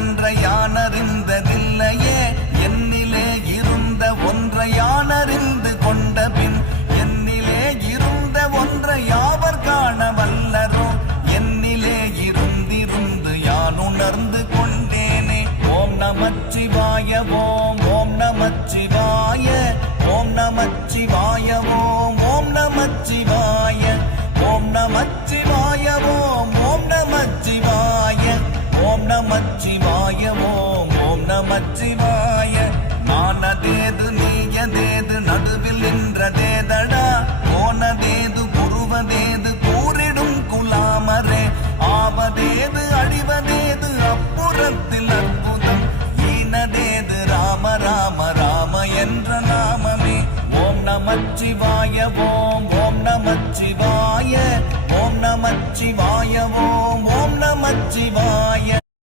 ஒன்றை யானறிந்ததில்லையே என்னிலே இருந்த ஒன்றை யானறிந்து கொண்ட பின் என்னிலே இருந்த ஒன்றை யாவர் காண வல்லரோ என்னிலே இருந்திருந்து யான் உணர்ந்து கொண்டேனே. ஓம் நமச்சிவாய ஓம் ஓம் நமச்சிவாய ஓம் நமச்சிவாய ஓம் ஓம் நமச்சிவாய ஓம் நமச்சிவாய ஓம் ஓம் நமச்சிவாய ஓம் நமச்சிவாய ஓம் ஓம் நமச்சிவாய. நானதேது நீயதேது நடுவில் நின்றதேதடா போனதேது புருவதேது கூறிடும் குலாமரே ஆவதேது அழிவதேது அப்புறத்தில் அற்புதம் ஈனதேது ராம ராம ராம என்ற நாமமே. ஓம் நமச்சிவாய ஓம் ஓம் நமச்சிவாய ஓம் நமச்சிவாய ஓம் ஓம் நமச்சிவாய